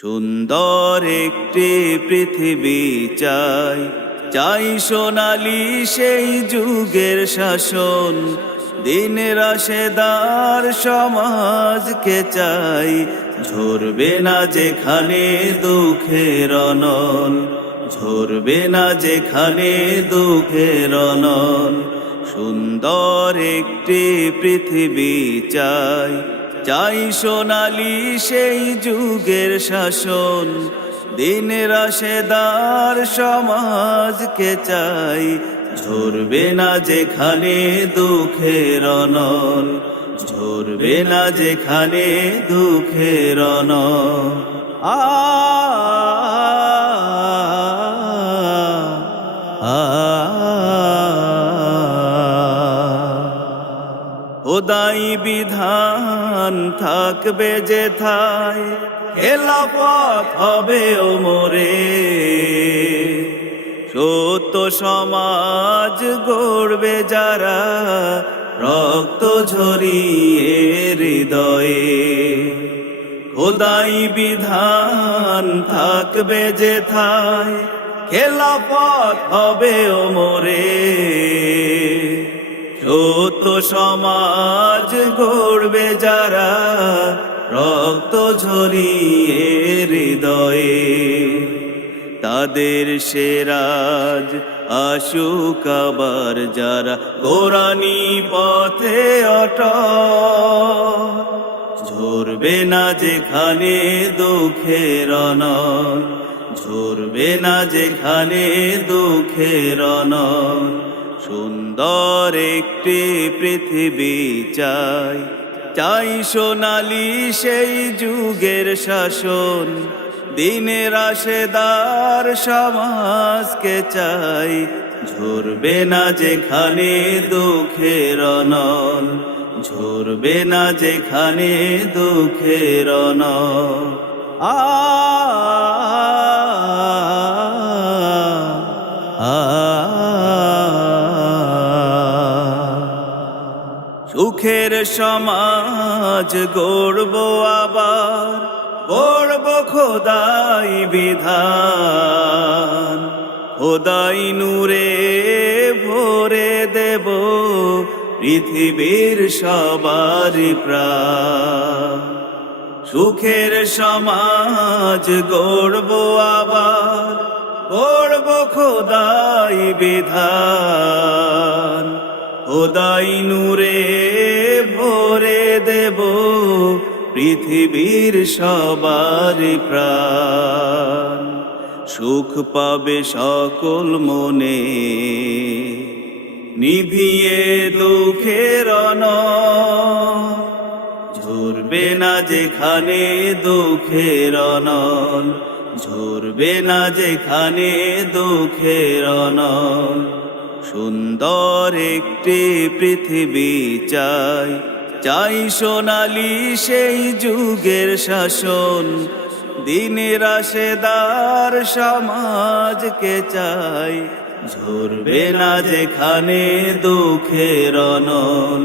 সুন্দর একটি পৃথিবী চাই। চাই সোনালি সেই যুগের শাসন। দিনের আশেদার সমাজকে চাই। ঝরবে না যেখানে দুঃখের অনল। ঝরবে না যেখানে দুঃখের অনল। সুন্দর একটি পৃথিবী চাই। চাই সোনালি সেই যুগের শাসন। দিনের আশেদার সমাজকে চাই, ঝরবে না যেখানে দুঃখের অনল। ঝরবে না যেখানে দুঃখের অনল। আ ওদাই বিধান থাকবে যে থাই খেলাপথ হবে ও মোরে সত্য সমাজ গড়বে যারা রক্ত ঝরিয়ে হৃদয়ে। খোদাই বিধান থাকবে যে থাই খেলাপথ হবে ও মোরে সত্য সমাজ গড়বে যারা রক্ত ঝরিয়ে হৃদয়ে। তাদের সেরাজ আশুক আবার যারা গোরানি পথে অট ঝরবে না যেখানে দুঃখের অনল। ঝরবে না যেখানে দুঃখের অনল। সুন্দর একটি পৃথিবী চাই চাই সোনালি সেই যুগের শাসন দিনের আশেদার সমাজকে চাই ঝরবে না যেখানে দুঃখের অনল ঝরবে না যেখানে দুঃখের অনল আ সুখের সমাজ গড়ব আবার, গড়ব খোদাই বিধান। খোদাই নূরে ভরে দেব পৃথিবীর সবার সুখের সমাজ গড়ব আবার, গড়ব খোদাই বিধান। খোদাই নূরে ভরে দেব পৃথিবীর সবার প্রাণ। সুখ পাবে সকল মনে, নিভিয়ে দুঃখের ঝরবে না যেখানে দুঃখের ঝরবে না যেখানে দুঃখের সুন্দর একটি পৃথিবী চাই। চাই সোনালি সেই যুগের শাসন। দিনের আশেদার সমাজকে চাই। ঝরবে না যেখানে দুঃখের অনল।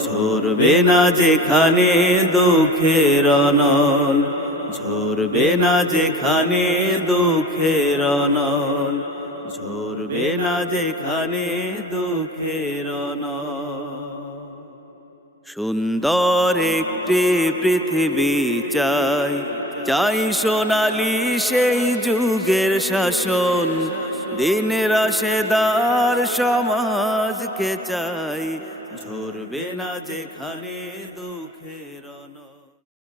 ঝরবে না যেখানে দুঃখের অনল। ঝরবে না যেখানে দুঃখের অনল। ঝরবে না যেখানে দুঃখের সুন্দর একটি পৃথিবী চাই চাই সোনালি সেই যুগের শাসন। দিনের আশেদার সমাজকে চাই, ঝরবে না যেখানে দুঃখের